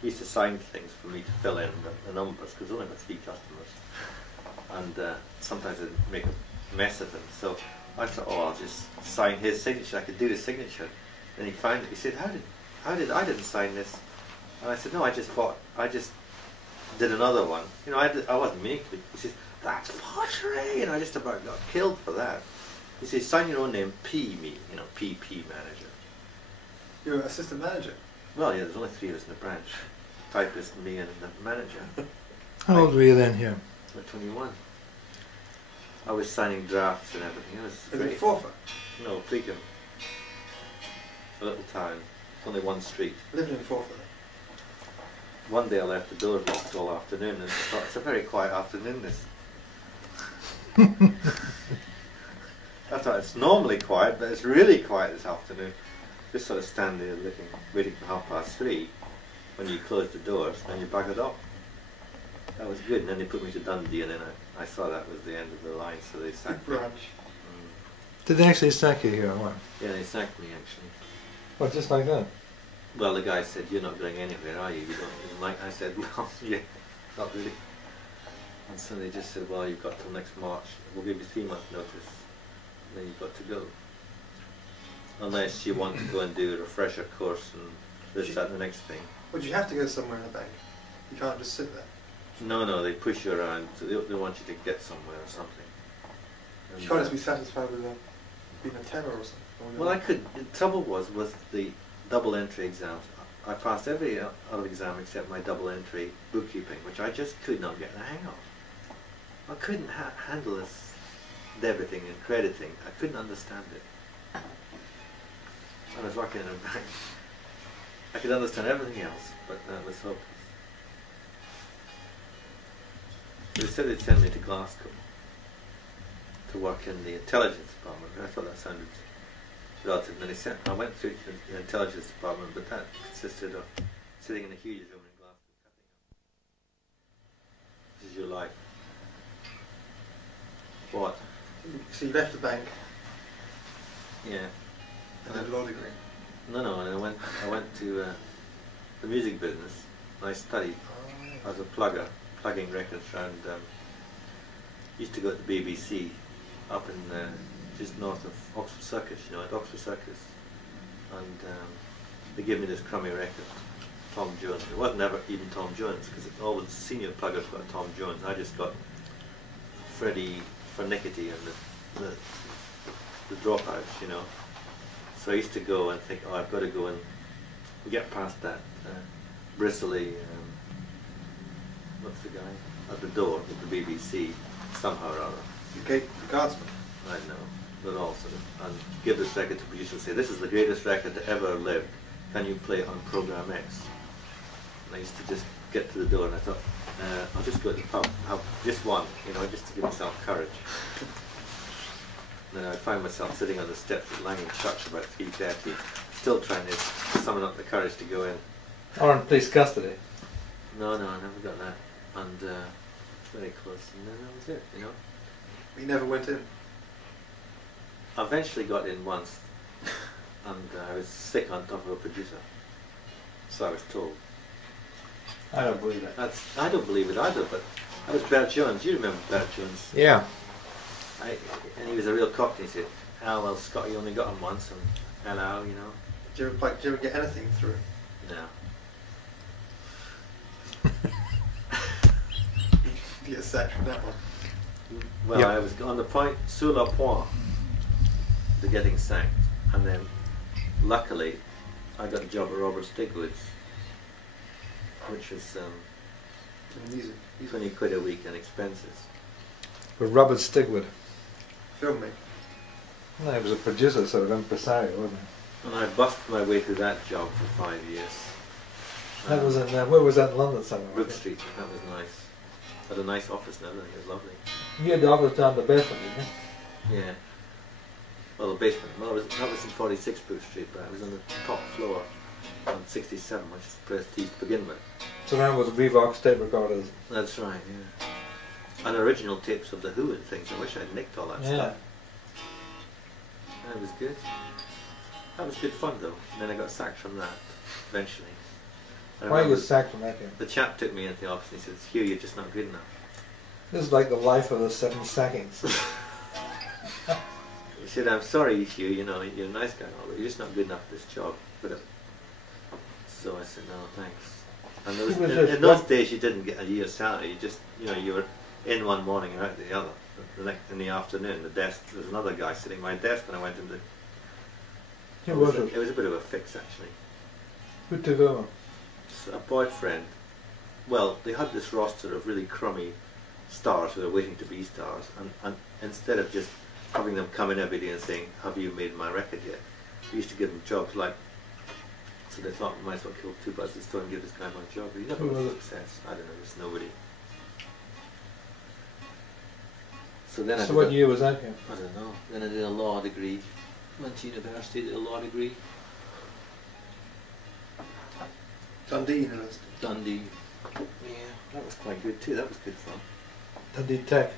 He used to sign things for me to fill in the numbers, because only got 3 customers. And sometimes I'd make a mess of him. So I thought, oh, I'll just sign his signature. I could do his signature. Then he found it. He said, I didn't sign this. And I said, no, I just did another one. You know, I wasn't meaning to. He says, that's pottery, and I just about got killed for that. He says, sign your own name, PP manager. You're an assistant manager? Well, yeah, there's only 3 of us in the branch. Typist, me, and the manager. How old were you then here? At 21. I was signing drafts and everything. It was great. Is it Forfar? No, Freakham. A little town. Only one street. Living in Forfar? One day I left the doors locked all afternoon and I thought, it's a very quiet afternoon this. I thought it's normally quiet, but it's really quiet this afternoon. Just sort of stand there waiting for 3:30. When you close the doors, then you bug it up. That was good, and then they put me to Dundee, and then I saw that was the end of the line, so they sacked me. Did they actually sack you here or what? Yeah, they sacked me actually. What, just like that? Well, the guy said, you're not going anywhere, are you? You don't like. I said, well, yeah, not really. And so they just said, well, you've got till next March. We'll give you 3 months notice. And then you've got to go. Unless you want to go and do a refresher course and this, that, and the next thing. Would you have to go somewhere in the bank? You can't just sit there? No, they push you around. So they want you to get somewhere or something. And You can't just be satisfied with being a tenor or something? well, I could. The trouble was the double entry exams. I passed every other exam except my double entry bookkeeping, which I just could not get the hang of. I couldn't handle this debiting and crediting. I couldn't understand it. I was working in a bank. I could understand everything else, but that was hopeless. They said they'd send me to Glasgow to work in the intelligence department. I thought that sounded relative. And I went through to the intelligence department, but that consisted of sitting in a huge room in Glasgow, cutting up. This is your life. What? So you left the bank? Yeah. And then law degree? No, and I went to the music business. I studied as a plugger, plugging records around. Used to go to the BBC up in just north of Oxford Circus, you know, at Oxford Circus, and they gave me this crummy record, Tom Jones. It wasn't ever even Tom Jones because all the senior pluggers got Tom Jones. I just got Freddie Fernickety and the dropouts, you know. So I used to go and think, oh, I've got to go and get past that bristly, what's the guy, at the door of the BBC, somehow or other. The guardsman? I know, but also, and give this record to the producer and say, this is the greatest record to ever live. Can you play it on Program X? And I used to just get to the door and I thought, I'll just go to the pub, have just one, you know, just to give myself courage. And then I found myself sitting on the steps at Langham Church about 3:30, still trying to summon up the courage to go in. Or in police custody? No, I never got that. And very close, and then that was it, you know. You never went in? I eventually got in once, and I was sick on top of a producer. So I was told. I don't believe it. I don't believe it either, but that was Bert Jones. You remember Bert Jones? Yeah. And he was a real cockney. He said, "Oh well, Scott, you only got him once," and hello, you know. Did you ever get anything through? No. You get sacked from that one? Well, Yep. I was on the point, sur le point, to getting sacked, and then luckily I got a job at Robert Stigwood's, which was Music. 20 quid a week and expenses. With Robert Stigwood. Filmmaker. No, he was a producer, sort of impresario, wasn't he? And I busted my way through that job for 5 years. That was in, where was that in London somewhere? Brook Street, that was nice. Had a nice office and everything, it was lovely. You had the office down the basement, didn't you? Yeah. Well, the basement, well, that was in 46 Brook Street, but I was on the top floor on 67, which is prestige to begin with. So around with Revox tape recorders. That's right, yeah. And original tapes of The Who and things. I wish I'd nicked all that stuff. That was good. That was good fun though. And then I got sacked from that, eventually. I Why you remember get sacked from that game? the chap took me into the office and he said, Hugh, you're just not good enough. This is like the life of the 7 sackings. He said, I'm sorry, Hugh, you know, you're a nice guy and all, but you're just not good enough for this job. So I said, no, thanks. And there was, in those days you didn't get a year's salary, you just, you know, you were in one morning and out the other. In the afternoon, the desk, there was another guy sitting at my desk when I went into. Who was it? It was a bit of a fix, actually. Who took over? A boyfriend. Well, they had this roster of really crummy stars who were waiting to be stars, and instead of just having them come in every day and saying, have you made my record yet? We used to give them jobs like, so they thought we might as well kill 2 birds with one stone and give this guy one job. But he never was a success. I don't know, there's nobody. So then So what year was that game? I don't know. Then I did a law degree. Went to university, did a law degree. Dundee University. Dundee. Yeah, that was quite good too. That was good fun. Dundee Tech.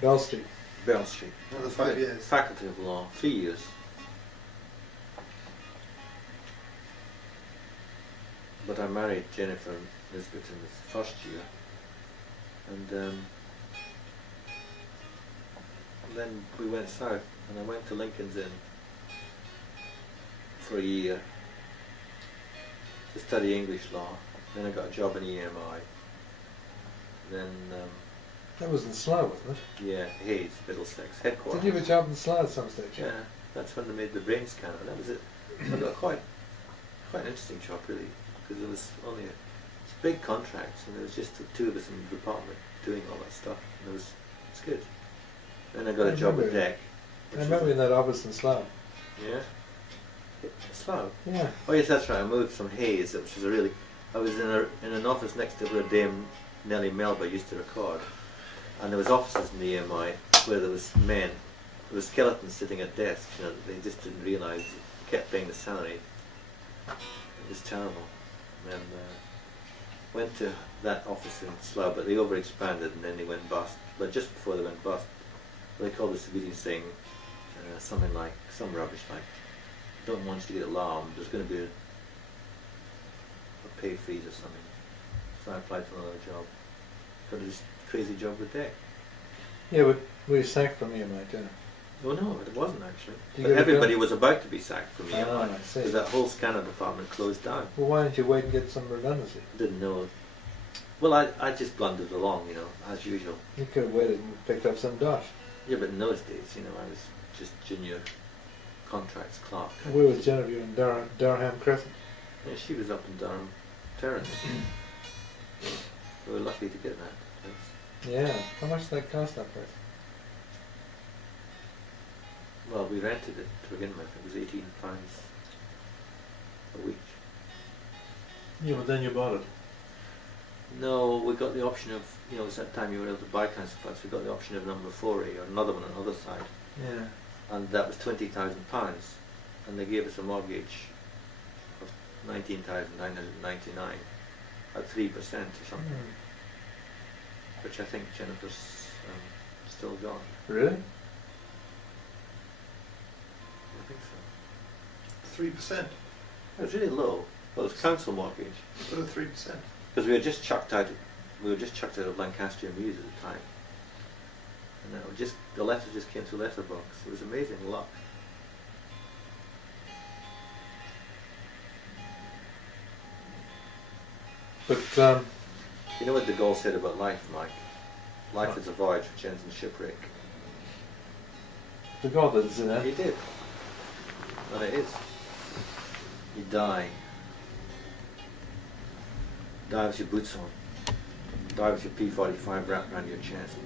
Bell Street. Bell Street. Another 5 years. Faculty of Law. 3 years. But I married Jennifer Nisbet in the first year. And then we went south, and I went to Lincoln's Inn for a year to study English law. Then I got a job in EMI. Then, That was in Slough, wasn't it? yeah, Hayes, Middlesex, headquarters. Did you have a job in Slough at some stage? Yeah, that's when they made the brain scanner. That was it. So I got quite an interesting job, really, because it was only it's big contracts, and there was just the 2 of us in the department doing all that stuff, and it's good. Then I got a job with DEC. I remember in that office in Slough. Yeah. Slough. Yeah. Oh yes, that's right. I moved from Hayes, which was I was in an office next to where Dame Nellie Melba used to record, and there was offices in the EMI where there was men, there was skeletons sitting at desks. You know, they just didn't realise. Kept paying the salary. It was terrible. And went to that office in Slough, but they overexpanded and then they went bust. But just before they went bust, they called this meeting saying something like, some rubbish like, don't want you to get alarmed, there's going to be a pay freeze or something. So I applied for another job. Got this crazy job with DEC. Yeah, but we were sacked from EMI too. Oh no, it wasn't actually. Did you But get a everybody job? was about to be sacked from EMI. Ah, I see. Because that whole scanner department closed down. Well, why didn't you wait and get some redundancy? Didn't know. Well, I just blundered along, you know, as usual. You could have waited and picked up some dosh. Yeah, but in those days, you know, I was just junior contracts clerk. Where was Genevieve in Durham Crescent? Yeah, she was up in Durham Terrace. We were lucky to get that place. Yeah. How much did that cost, that place? Well, we rented it to begin with. It was £18 a week. Yeah, but then you bought it. No, we got the option of, you know, it was that time you were able to buy council flats, we got the option of number 4A or another one on the other side. Yeah. And that was £20,000. And they gave us a mortgage of 19,999 at 3% or something, which I think Jennifer's still got. Really? I think so. 3%. It was really low. Well, it was council mortgage. What are 3%? Because we were just chucked out. We were just chucked out of Lancaster Mews at the time, and the letter just came through letterbox. It was amazing luck. But You know what de Gaulle said about life, Mike? Life is a voyage which ends in shipwreck. the God didn't say that. He did, and it is. You die. Die with your boots on. Die with your P45 wrapped around your chest.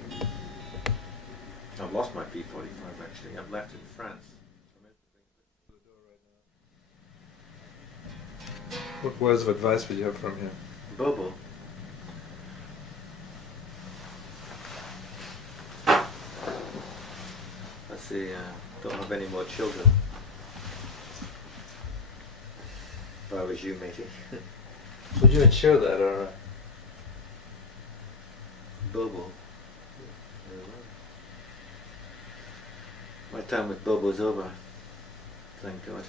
I've lost my P45 actually. I've left it in France. What words of advice would you have from him? Bobo. I say, don't have any more children. If I was you, matey. Would you ensure that, or? Bobo. My time with Bobo's over. Thank God.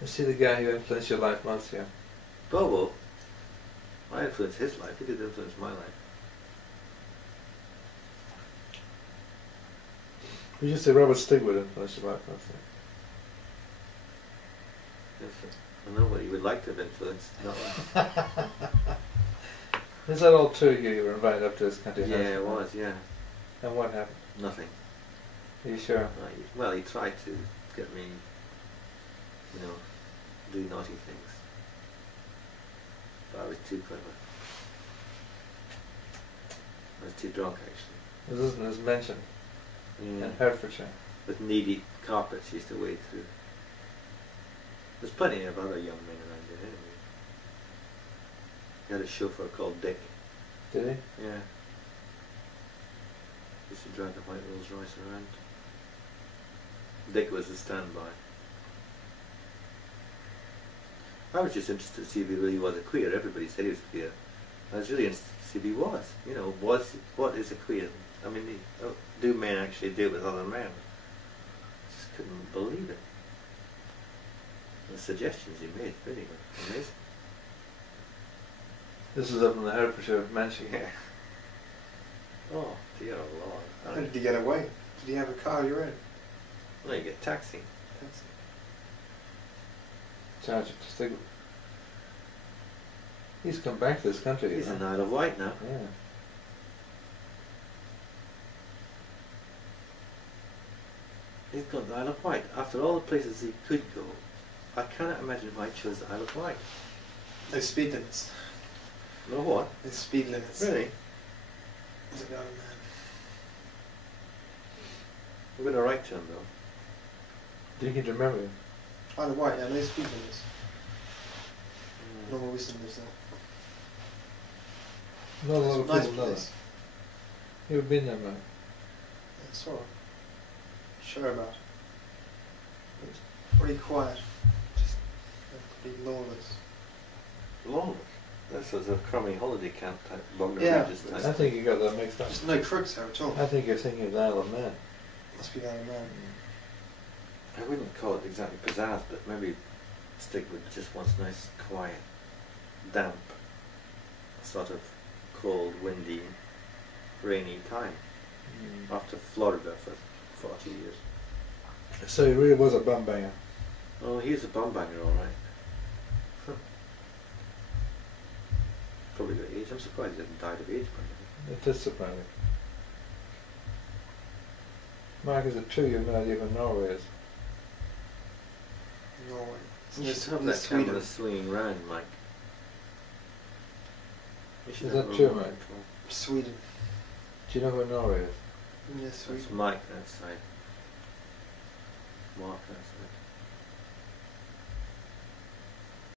You see the guy who influenced your life months ago? Bobo, I influenced his life. He did influence my life. You just say Robert Stigwood influenced your life, I think. Yes, I know what he would like to have influenced. Not Is that all true? You were invited up to his country house? yeah, it was. Yeah, And what happened? nothing. Are you sure? Well, he tried to get me, do naughty things. But I was too clever. I was too drunk, actually. This isn't as mentioned Yeah. in Hertfordshire. With knee-deep carpets used to wade through. There's plenty of other young men around here anyway. He had a chauffeur called Dick. Did he? Yeah. Used to drive the white Rolls Royce around. Dick was the standby. I was just interested to see if he really was a queer. Everybody said he was queer. I was really interested to see if he was. What is a queer? I mean, do men actually deal with other men? I just couldn't believe it. The suggestions he made, really were amazing. This is up in the Hertfordshire mansion. Yeah. Oh, dear Lord. How did he get away? Did he have a car you're in? Well, you get taxi. Taxi. Charge it to Stigwood. He's come back to this country. He's in Isle of Wight now. Yeah. He's gone to Isle of Wight. After all the places he could go, I cannot imagine why he chose Isle of Wight. There's speed limits. No what? There's speed limits. Really? There's a young man. I'm going to write to him though. Do you can remember him? Isle of Wight, yeah, no speed limits. Normal wisdom lives there. Not a lot of It's a nice people know place. that. You've been there, man. Yeah, it's alright. Sure about. It's pretty quiet. Just pretty lawless. Long. That's a crummy holiday camp type, bogner Yeah. Regis type. I think you got that mixed up. There's no crooks there at all. I think you're thinking of the Isle of Man. Must be the Isle of Man. I wouldn't call it exactly pizzazz, but maybe Stigwood just wants nice, quiet, damp, sort of cold, windy, rainy time after Florida for 40 years. So he really was a bum banger. Oh, he's a bum banger, all right. Huh. Probably got age. I'm surprised he hasn't died of age by now. It is surprising. Mark, is it true you have no idea where Norway is? Norway. You should have that camera swinging round, Mike. You should Is have that a true, remote Mike? control. Sweden. Do you know where Norway is? Yes, That's Sweden. Mike outside. Mark outside.